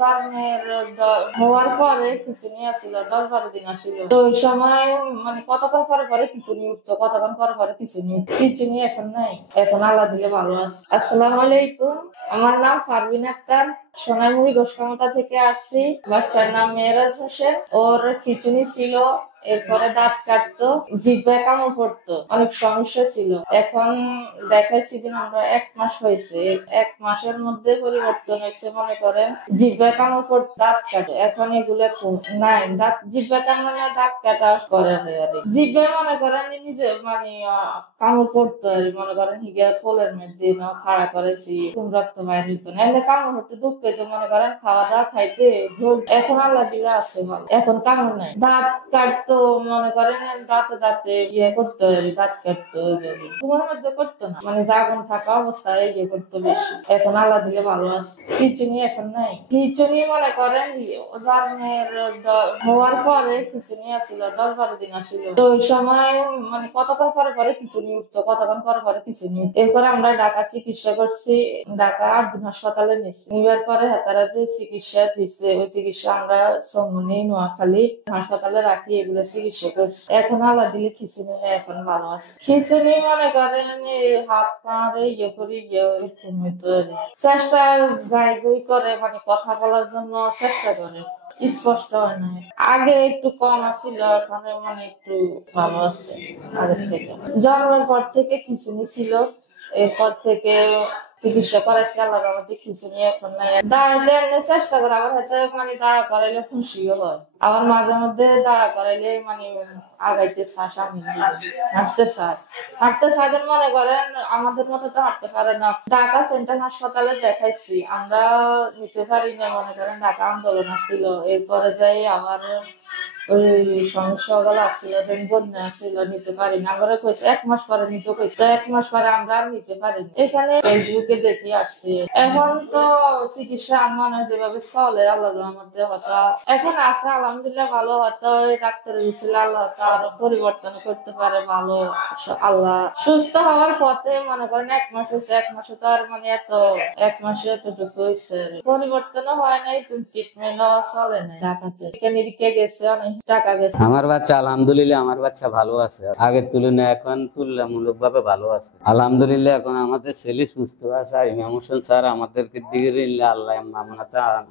জন্মের হওয়ার পরে খিচুনি আসছিল 10-12 দিন আসছিল। তো ওই সময় মানে কতক্ষণ পরে পরে খিচুনি উঠতো, কতক্ষণ পরে পরে খিচুনি উঠতো। খিচুনি এখন নাই, এখন আল্লাহ দিলে ভালো আছে। আসসালামু আলাইকুম, আমার নাম পারভিন আক্তার, সোনাইমুড়ি গোসকামতা থেকে আসছি। বাচ্চার নাম মেহরাজ হোসেন। ওর খিচুনি ছিল, এরপরে দাঁত কাটতো, জিহ্বায় কামড় পড়তো, অনেক সমস্যা ছিল। এখন দেখাইছি দিন আমরা 1 মাস হয়েছে, 1 মাসের মধ্যে পরিবর্তন হয়েছে। মনে করেন জিহ্বায় কামড় পড়তো, দাঁত কাটে, এখন এগুলো নাই। দাঁত জিহ্বায় কামড়ে দাঁত কাটা করে আর জিহ্বায় মনে করেন নিজে মানে কামড় পড়তো আর মনে করেন হিগা কোলের মধ্যে খাড়া করেছি, রক্ত বাইর হইতো না, এলে কামড় হতে দুঃখ পেতো। মনে করেন খাওয়া দাওয়া খাইতে ঝোল, এখন আল্লাহ দিলে আছে ভালো, এখন কামড় নাই। দাঁত কাটতো, মনে করেন দাঁতে দাঁতে ইয়ে করতো, দাঁত কাটতো, ঘুমের মধ্যে করতো না, মানে জাগন থাকা অবস্থায় ইয়ে করতো বেশি। এখন আল্লাহ দিলে ভালো আছে, খিচুনি এখন নাই। খিচুনি মনে করেন জন্মের হওয়ার পরে খিচুনি আসছিল, 10-12 দিন আসছিল। তো ওই সময় মানে কতক্ষণ পরে পরে খিচুনি উঠতো, কতক্ষণ পরে পরে খিচুনি উঠতো। এরপরে আমরা ঢাকা চিকিৎসা করছি, ঢাকা 8 দিন হাসপাতালে নিচ্ছি। নিবার পরে তারা যে চিকিৎসা দিচ্ছে, ওই চিকিৎসা আমরা সমনি নোয়াখালী হাসপাতালে রাখি, এগুলো চিকিৎসা করছি। এখন আল্লাহ দিলে খিচুনি এখন ভালো আছে। খিচুনি মনে করেন হাত পাড়ে ইয়ে করি এরকম হইতো, চেষ্টা গাই করে, মানে কথা বলার জন্য চেষ্টা করে, স্পষ্ট হয় না। আগে একটু কম আছিল, এখন মানে একটু ভালো আছে আগের থেকে। জন্মের পর থেকে খিচুনি ছিল, এরপর থেকে চিকিৎসা করাইছি, আল্লাহর রহমতে খিচুনি এখন নাই। দাঁড়াতে এমনি চেষ্টা করে, আবার হয়তো মানে দাঁড়া করাইলে খুশিও হয়, আবার মাঝে মধ্যে দাঁড়া করাইলে মানে আগাইতে চায়, সামনে হাঁটতে চায়। মনে করেন আমাদের মতো তো হাঁটতে পারে না। ঢাকা সেন্ট্রাল হাসপাতালে দেখাইছি আমরা, নিতে পারি না, মনে করেন ঢাকা আন্দোলন ছিল, এরপরে যাই আবার ওই সমস্যা গুলো আসছিল, বন্যা আসছিল, নিতে পারি না। আমরা কইছে 1 মাস পরে নিতে কইছে, 1 মাস পরে আমরা নিতে পারি না। এখানে ফেসবুকে দেখে আসছি। এখন তো চিকিৎসা মানে যেভাবে চলে আল্লাহর রহমতে হতো, এখন আছে আলহামদুলিল্লাহ ভালো। হতো ডাক্তারের ছিল, আল্লাহ হতো আরো পরিবর্তন করতে পারে ভালো। আল্লাহ সুস্থ হওয়ার পথে মনে করেন 1 মাস হয়েছে, 1 মাসে তো আর মানে এত 1 মাসে এতটুকু হয়েছে, পরিবর্তনও হয় নাই, ট্রিটমেন্টও চলে নাই। ঢাকাতে এখানে গেছে, অনেক টাকা গেছে। আমার বাচ্চা আলহামদুলিল্লাহ, আমার বাচ্চা ভালো আছে, আগের তুলনায় এখন তুলনামূলক ভাবে ভালো আছে আলহামদুলিল্লাহ। এখন আমাদের ছেলে সুস্থ আছে। ইমাম হোসেন স্যার আমাদেরকে দিকে আল্লাহ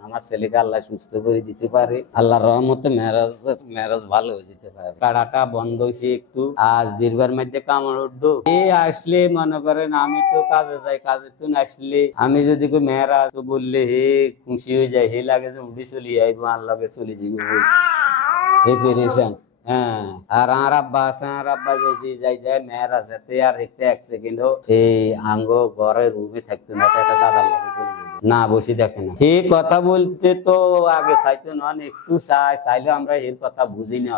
আমার ছেলেকে আল্লাহ সুস্থ করে দিতে পারে, আল্লাহর রহমতে মেরাজ ভালো হয়ে যেতে পারে। কাড়াটা বন্ধ হয়েছে একটু, আজ দীর্ঘের মধ্যে কামড় উঠবো। এই আসলে মনে করেন আমি তো কাজে যাই, কাজে তো আসলে আমি যদি মেয়েরাজ তো বললে হে খুশি হয়ে যায়, হে লাগে যে উঠে চলে যাইবো, আল্লাহকে চলে যাবো, হ্যাঁ। আর আর আব্বা আছে, আর আব্বা যদি যাই যায় মেয়েরা যেতে আর একটু 1 সেকেন্ড এই আঙ্গ ঘরে রুমে থাকতো না, দাদার লাগে চলে যাবে, না বসে দেখে না। এই কথা বলতে তো আগে চাইতো না, একটু চাইলে আমরা এর কথা বুঝি না।